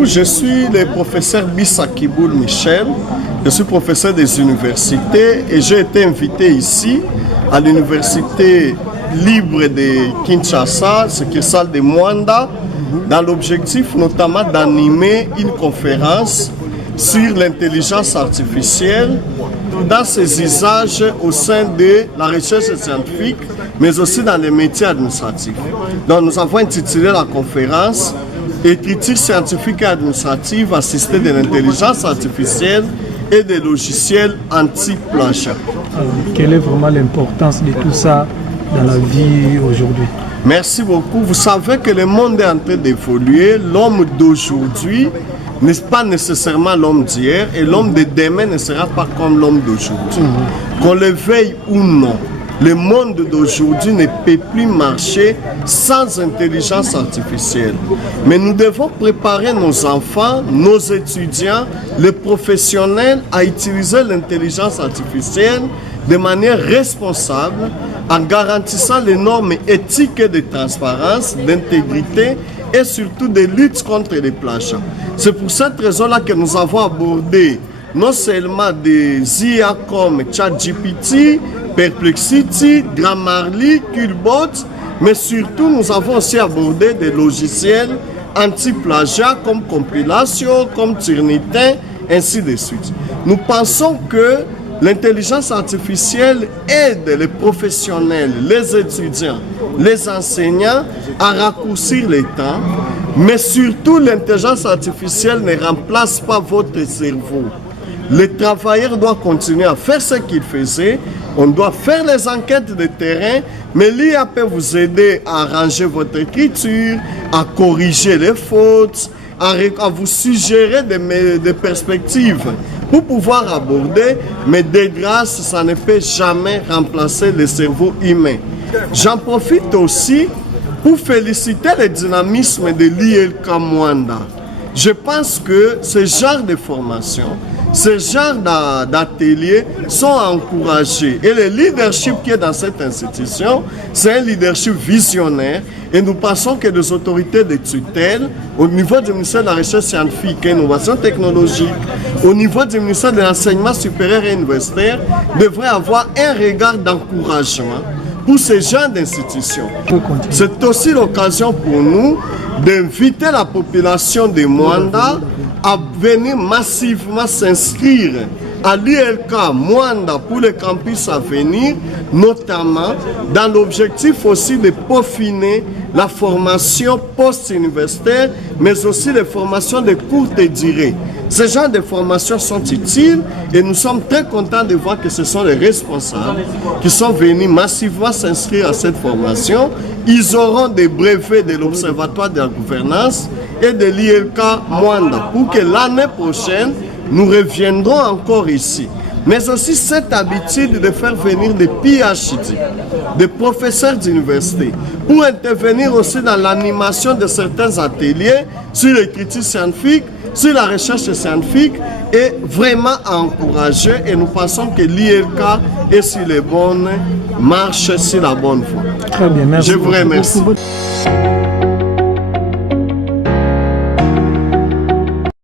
beaucoup. Je suis le professeur Bissakiboul Michel. Je suis professeur des universités et j'ai été invité ici à l'université libre de Kinshasa, succursale de Mwanda, dans l'objectif notamment d'animer une conférence sur l'intelligence artificielle dans ses usages au sein de la recherche scientifique, mais aussi dans les métiers administratifs. Donc nous avons intitulé la conférence « Écriture scientifique et administrative assistée de l'intelligence artificielle et des logiciels anti-plagiat ». Quelle est vraiment l'importance de tout ça dans la vie aujourd'hui? Merci beaucoup. Vous savez que le monde est en train d'évoluer. L'homme d'aujourd'hui n'est pas nécessairement l'homme d'hier et l'homme de demain ne sera pas comme l'homme d'aujourd'hui. Qu'on le veuille ou non, le monde d'aujourd'hui ne peut plus marcher sans intelligence artificielle. Mais nous devons préparer nos enfants, nos étudiants, les professionnels à utiliser l'intelligence artificielle de manière responsable en garantissant les normes éthiques de transparence, d'intégrité et surtout de lutte contre les plagiats. C'est pour cette raison-là que nous avons abordé non seulement des IA comme ChatGPT, Perplexity, Grammarly, Cullbot, mais surtout nous avons aussi abordé des logiciels anti-plagiat comme Compilation, comme Turnitin, ainsi de suite. Nous pensons que l'intelligence artificielle aide les professionnels, les étudiants, les enseignants à raccourcir le temps, mais surtout l'intelligence artificielle ne remplace pas votre cerveau. Le travailleur doit continuer à faire ce qu'il faisait, on doit faire les enquêtes de terrain, mais l'IA peut vous aider à arranger votre écriture, à corriger les fautes, à vous suggérer des perspectives pour pouvoir aborder, mais de grâce, ça ne peut jamais remplacer le cerveau humain. J'en profite aussi pour féliciter le dynamisme de l'ILK Mwanda. Je pense que ce genre de formation, ce genre d'ateliers sont encouragés. Et le leadership qui est dans cette institution, c'est un leadership visionnaire. Et nous pensons que les autorités de tutelle, au niveau du ministère de la Recherche scientifique et innovation technologique, au niveau du ministère de l'Enseignement supérieur et universitaire, devraient avoir un regard d'encouragement pour ce genre d'institutions. C'est aussi l'occasion pour nous d'inviter la population de Mwanda à venir massivement s'inscrire à l'ILK Mwanda pour le campus à venir, notamment dans l'objectif aussi de peaufiner la formation post-universitaire, mais aussi les formations de courte durée. Ces genres de formations sont utiles et nous sommes très contents de voir que ce sont les responsables qui sont venus massivement s'inscrire à cette formation. Ils auront des brevets de l'Observatoire de la gouvernance et de l'ILK Mwanda pour que l'année prochaine, nous reviendrons encore ici. Mais aussi cette habitude de faire venir des PhD, des professeurs d'université, pour intervenir aussi dans l'animation de certains ateliers sur l'écriture scientifique, sur la recherche scientifique, est vraiment à encourager. Et nous pensons que l'ILK est sur les bonnes marches, sur la bonne voie. Très bien, merci. Je vous remercie.